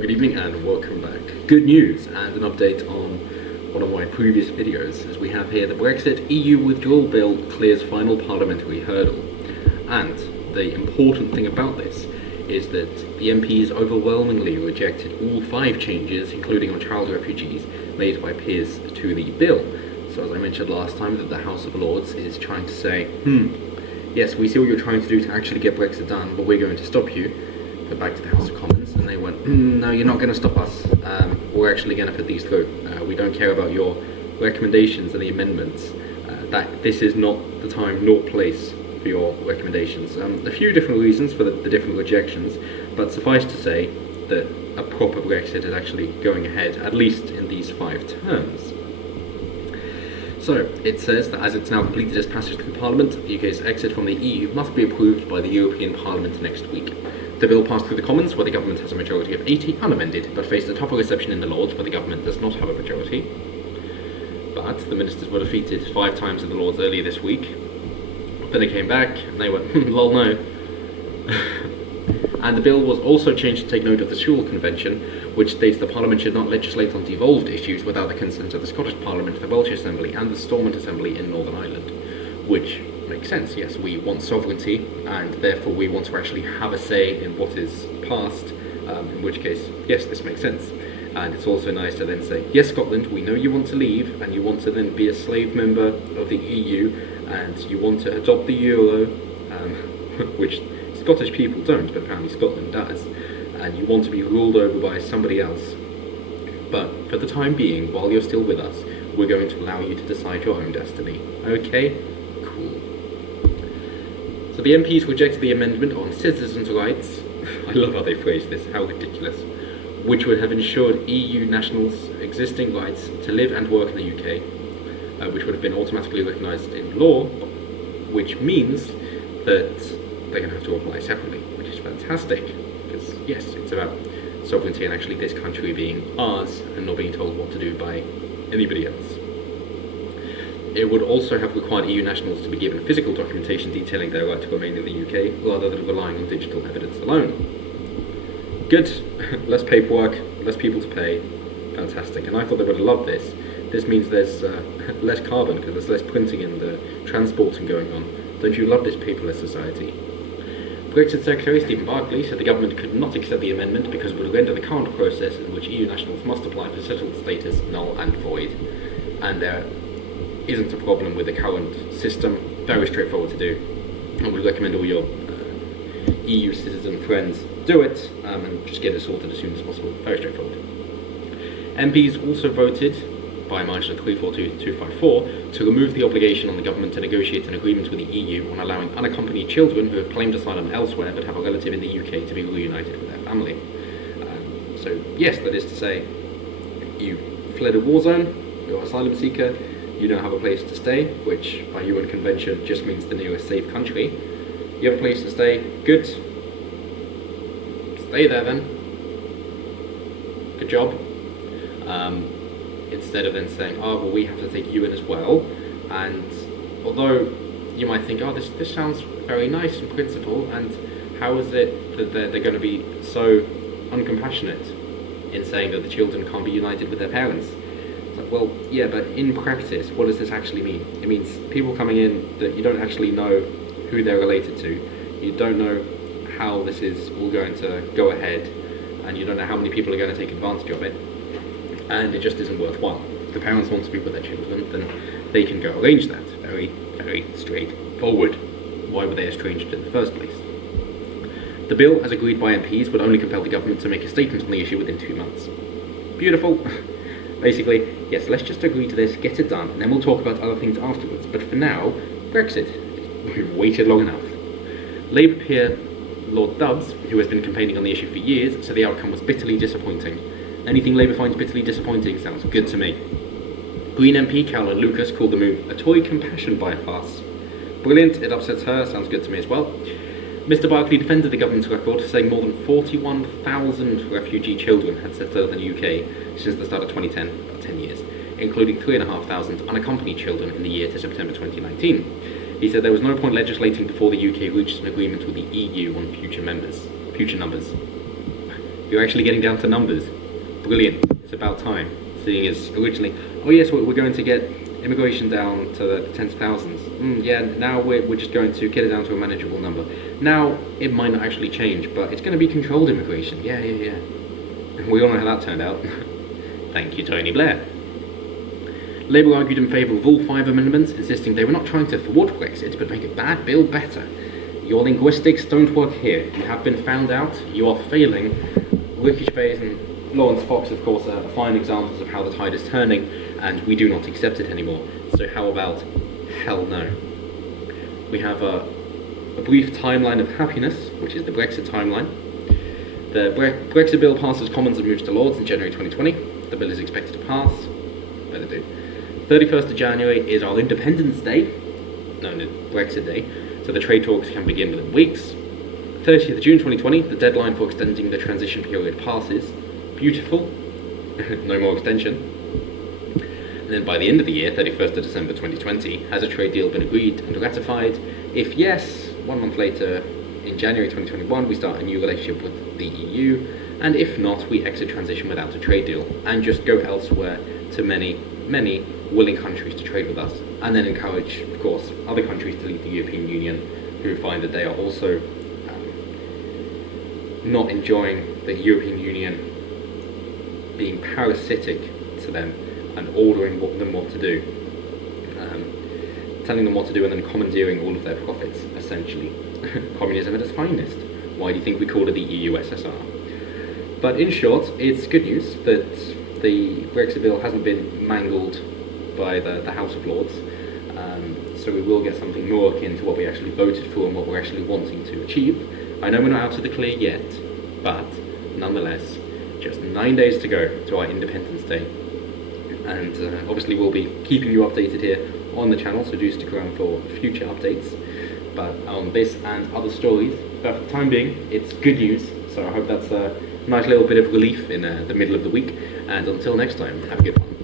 good evening and welcome back. Good news and an update on one of my previous videos, as we have here the Brexit EU withdrawal bill clears final parliamentary hurdle. And the important thing about this is that the MPs overwhelmingly rejected all 5 changes, including on child refugees, made by peers to the bill. So as I mentioned last time, that the House of Lords is trying to say, yes, we see what you're trying to do to actually get Brexit done, but we're going to stop you. But back to the House of Commons, and they went, no, you're not going to stop us. We're actually going to put these through. We don't care about your recommendations and the amendments. That this is not the time nor place for your recommendations. A few different reasons for the different rejections, but suffice to say that a proper Brexit is actually going ahead, at least in these 5 terms. So, it says that as it's now completed its passage through Parliament, the UK's exit from the EU must be approved by the European Parliament next week. The bill passed through the Commons, where the government has a majority of 80, unamended, but faced a tougher reception in the Lords, where the government does not have a majority. But the ministers were defeated 5 times in the Lords earlier this week. Then they came back, and they went, lol no. And the bill was also changed to take note of the Sewell Convention, which states that Parliament should not legislate on devolved issues without the consent of the Scottish Parliament, the Welsh Assembly, and the Stormont Assembly in Northern Ireland. Which makes sense, yes, we want sovereignty, and therefore we want to actually have a say in what is passed, in which case, yes, this makes sense. And it's also nice to then say, yes, Scotland, we know you want to leave, and you want to then be a slave member of the EU, and you want to adopt the Euro, which Scottish people don't, but apparently Scotland does, and you want to be ruled over by somebody else. But for the time being, while you're still with us, we're going to allow you to decide your own destiny. Okay? Cool. So the MPs rejected the amendment on citizens' rights. I love how they phrased this, how ridiculous. Which would have ensured EU nationals' existing rights to live and work in the UK, which would have been automatically recognised in law, which means that they're going to have to apply separately, which is fantastic, because yes, it's about sovereignty and actually this country being ours and not being told what to do by anybody else. It would also have required EU nationals to be given physical documentation detailing their right to remain in the UK, rather than relying on digital evidence alone. Good. Less paperwork, less people to pay. Fantastic. And I thought they would have loved this. This means there's less carbon, because there's less printing and transporting going on. Don't you love this paperless society? Brexit Secretary Stephen Barclay said the government could not accept the amendment because it would render the current process in which EU nationals must apply for settled status null and void. And there isn't a problem with the current system. Very straightforward to do. I would recommend all your EU citizen friends do it and just get it sorted as soon as possible. Very straightforward. MPs also voted by a margin of 342-254 to remove the obligation on the government to negotiate an agreement with the EU on allowing unaccompanied children who have claimed asylum elsewhere but have a relative in the UK to be reunited with their family. So yes, that is to say, you fled a war zone, you're an asylum seeker, you don't have a place to stay, which by UN convention just means the nearest safe country. You have a place to stay, good. Stay there then. Good job. Instead of then saying, oh, well, we have to take you in as well. And although you might think, oh, this sounds very nice in principle, and how is it that they're going to be so uncompassionate in saying that the children can't be united with their parents? It's like, well, yeah, but in practice, what does this actually mean? It means people coming in that you don't actually know who they're related to, you don't know how this is all going to go ahead, and you don't know how many people are going to take advantage of it, and it just isn't worthwhile. If the parents want to be with their children, then they can go arrange that. Very, very straightforward. Why were they estranged in the first place? The bill, as agreed by MPs, would only compel the government to make a statement on the issue within 2 months. Beautiful. Basically, yes, let's just agree to this, get it done, and then we'll talk about other things afterwards. But for now, Brexit. We've waited long enough. Labour peer Lord Dubs, who has been campaigning on the issue for years, said the outcome was bitterly disappointing. Anything Labour finds bitterly disappointing sounds good to me. Green MP Caroline Lucas called the move a Tory compassion bypass. Brilliant, it upsets her, sounds good to me as well. Mr Barclay defended the government's record, saying more than 41,000 refugee children had settled in the UK since the start of 2010, about 10 years, including 3,500 unaccompanied children in the year to September 2019. He said there was no point legislating before the UK reached an agreement with the EU on future numbers. We're actually getting down to numbers. Brilliant. It's about time. Seeing as originally, oh yes, we're going to get immigration down to the tens of thousands. Yeah, now we're just going to get it down to a manageable number. Now, it might not actually change, but it's going to be controlled immigration. Yeah. We all know how that turned out. Thank you, Tony Blair. Labour argued in favour of all 5 amendments, insisting they were not trying to thwart Brexit, but make a bad bill better. Your linguistics don't work here. You have been found out. You are failing. Ricky Gervais and Lawrence Fox, of course, are fine examples of how the tide is turning, and we do not accept it anymore. So how about hell no? We have a brief timeline of happiness, which is the Brexit timeline. The Brexit bill passes Commons and moves to Lords in January 2020. The bill is expected to pass. Better do. 31st of January is our Independence Day, known as Brexit Day, so the trade talks can begin within weeks. 30th of June 2020, the deadline for extending the transition period passes. Beautiful. No more extension. And then by the end of the year, 31st of December 2020, has a trade deal been agreed and ratified? If yes, 1 month later, in January 2021, we start a new relationship with the EU, and if not, we exit transition without a trade deal, and just go elsewhere to many willing countries to trade with us, and then encourage, of course, other countries to leave the European Union who find that they are also not enjoying the European Union being parasitic to them and ordering them what to do, telling them what to do and then commandeering all of their profits, essentially. Communism at its finest. Why do you think we called it the EU-SSR? But in short, it's good news that the Brexit bill hasn't been mangled by the House of Lords, so we will get something more akin to what we actually voted for and what we're actually wanting to achieve. I know we're not out of the clear yet, but nonetheless, just 9 days to go to our Independence Day, and obviously we'll be keeping you updated here on the channel, so do stick around for future updates. But on this and other stories, but for the time being, it's good news, so I hope that's a nice little bit of relief in the middle of the week, and until next time, have a good one.